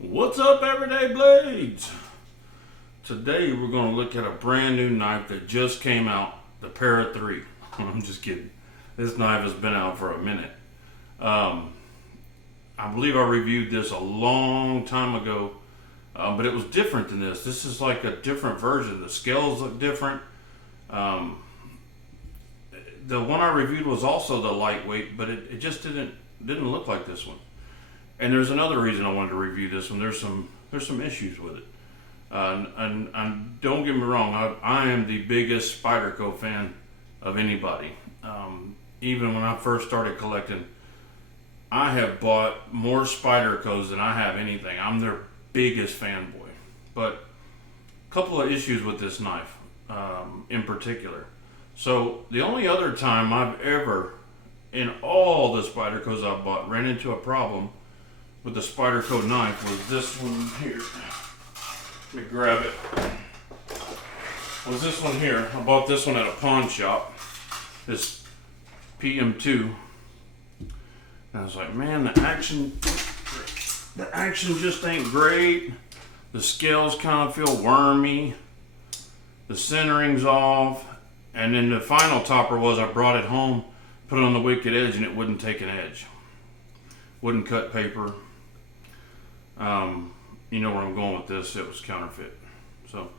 What's up, Everyday Blades? Today we're going to look at a brand new knife that just came out, the Para 3. I'm just kidding. This knife has been out for a minute. I believe I reviewed this a long time ago, but it was different than this. This is like a different version. The scales look different. The one I reviewed was also the lightweight, but it just didn't look like this one. And there's another reason I wanted to review this one. There's some issues with it. And don't get me wrong, I am the biggest Spyderco fan of anybody. Even when I first started collecting, I have bought more Spydercos than I have anything. I'm their biggest fanboy. But a couple of issues with this knife in particular. So the only other time I've ever, in all the Spydercos I've bought, ran into a problem with the Spyderco knife was this one here. Let me grab it. Was this one here. I bought this one at a pawn shop. This PM2. And I was like, man, the action just ain't great. The scales kind of feel wormy. The centering's off. And then the final topper was I brought it home, put it on the wicked edge, and it wouldn't take an edge. Wouldn't cut paper. You know where I'm going with this. It was counterfeit. So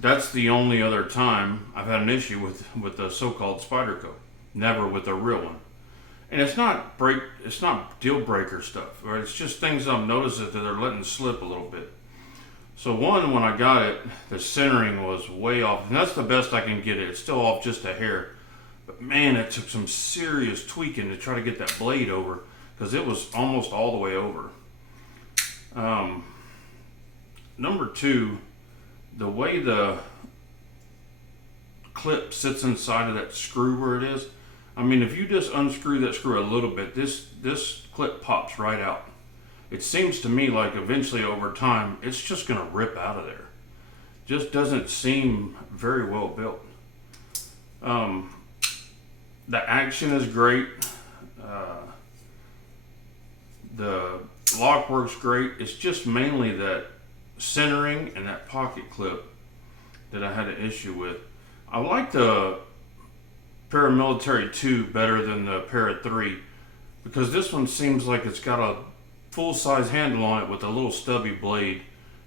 that's the only other time I've had an issue with the so-called Spyderco. Never with a real one. And it's not deal breaker stuff, or it's just things I've noticed that they're letting slip a little bit. So one, when I got it, the centering was way off, and that's the best I can get it. It's still off just a hair, but man, it took some serious tweaking to try to get that blade over, because it was almost all the way over. Number two, the way the clip sits inside of that screw where it is, I mean, if you just unscrew that screw a little bit, this clip pops right out. It seems to me like eventually over time, it's just going to rip out of there. Just doesn't seem very well built. The action is great. The lock works great. It's just mainly that centering and that pocket clip that I had an issue with. I like the Paramilitary 2 better than the Para 3 because this one seems like it's got a full-size handle on it with a little stubby blade,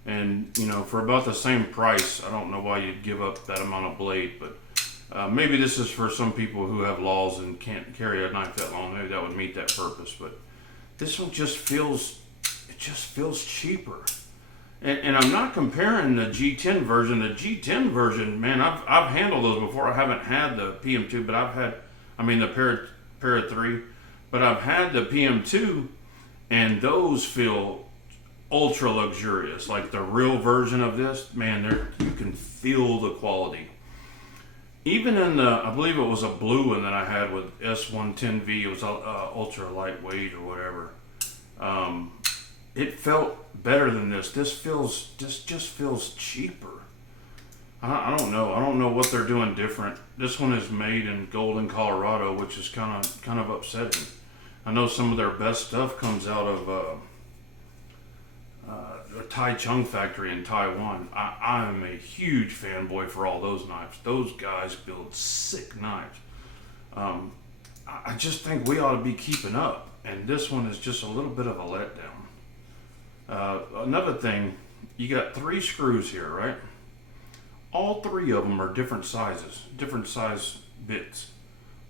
and you know, for about the same price, I don't know why you'd give up that amount of blade, but maybe this is for some people who have laws and can't carry a knife that long. Maybe that would meet that purpose, but this one just feels cheaper. And I'm not comparing the G10 version. The G10 version, man, I've handled those before. I haven't had the PM2, but the Para 3, but I've had the PM2, and those feel ultra luxurious. Like the real version of this, man, you can feel the quality. Even in I believe it was a blue one that I had with S110V, it was ultra lightweight or whatever. It felt better than this. This just feels cheaper. I don't know. I don't know what they're doing different. This one is made in Golden, Colorado, which is kind of upsetting. I know some of their best stuff comes out of a Tai Chung factory in Taiwan. I am a huge fanboy for all those knives. Those guys build sick knives. I just think we ought to be keeping up, and this one is just a little bit of a letdown. Another thing, you got 3 screws here, right? All 3 of them are different sizes, different size bits.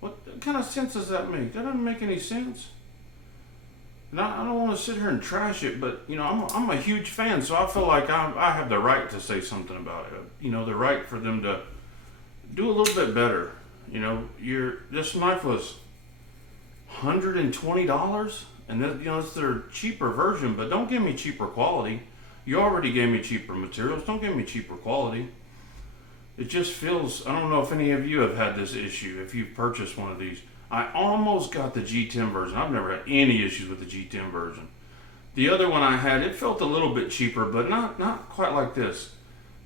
What kind of sense does that make? That doesn't make any sense. Now, I don't want to sit here and trash it, but you know, I'm a huge fan, so I feel like I have the right to say something about it. You know, the right for them to do a little bit better. You know, this knife was $120, and that, you know, it's their cheaper version. But don't give me cheaper quality. You already gave me cheaper materials. Don't give me cheaper quality. It just feels, I don't know if any of you have had this issue, if you've purchased one of these. I almost got the G10 version. I've never had any issues with the G10 version. The other one I had, it felt a little bit cheaper, but not quite like this.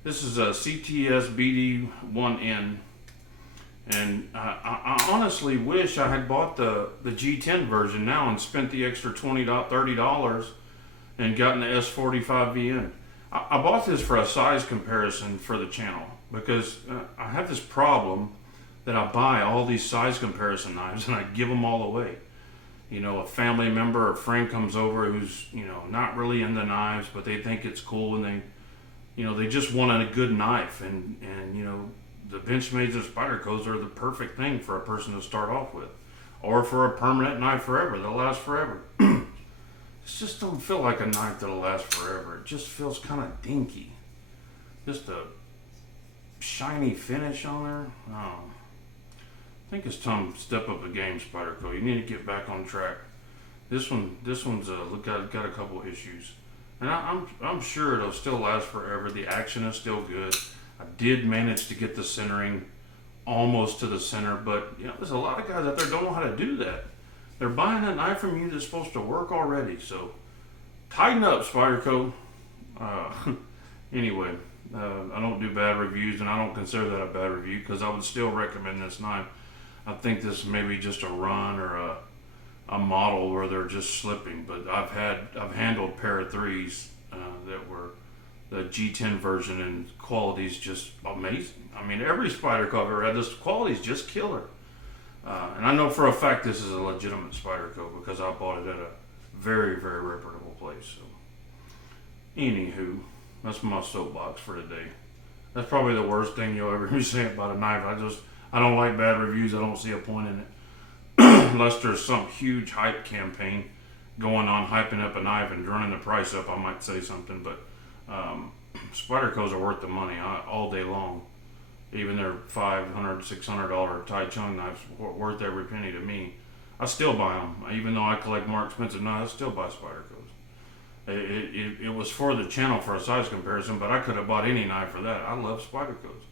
This is a CTS BD1N. And I honestly wish I had bought the G10 version now and spent the extra $20, $30 and gotten the S45VN. I bought this for a size comparison for the channel because I have this problem that I buy all these size comparison knives and I give them all away. You know, a family member or friend comes over who's, you know, not really into knives, but they think it's cool and they, you know, they just want a good knife. And you know, the Benchmades or Spydercos are the perfect thing for a person to start off with. Or for a permanent knife forever, that'll last forever. It just don't feel like a knife that'll last forever. It just feels kind of dinky. Just a shiny finish on there. Oh. I think it's time to step up the game, Spyderco. You need to get back on track. This one's got a couple issues, and I'm sure it'll still last forever. The action is still good. I did manage to get the centering almost to the center, but you know, there's a lot of guys out there don't know how to do that. They're buying a knife from you that's supposed to work already. So tighten up, Spyderco. Anyway, I don't do bad reviews, and I don't consider that a bad review because I would still recommend this knife. I think this may be just a run or a model where they're just slipping, but I've handled Para 3s that were the G10 version, and quality's just amazing. I mean, every Spyderco I've ever had, this quality's just killer. And I know for a fact this is a legitimate Spyderco because I bought it at a very, very reputable place. So, anywho, that's my soapbox for today. That's probably the worst thing you'll ever hear me say about a knife. I don't like bad reviews. I don't see a point in it. Unless there's some huge hype campaign going on, hyping up a knife and running the price up, I might say something. But Spydercos are worth the money all day long. Even their $500, $600 Tai Chung knives worth every penny to me. I still buy them. Even though I collect more expensive knives, I still buy Spydercos. It was for the channel for a size comparison, but I could have bought any knife for that. I love Spydercos.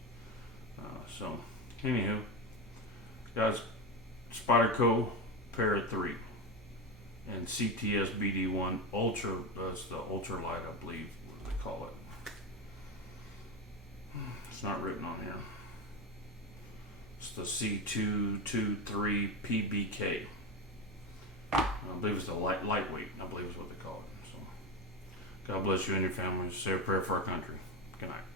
So, anywho, guys, Spyderco Para 3 and CTS BD1 Ultra, that's the ultra light, I believe, what do they call it? It's not written on here. It's the C223 PBK. I believe it's the lightweight, I believe is what they call it. So, God bless you and your families. Say a prayer for our country. Good night.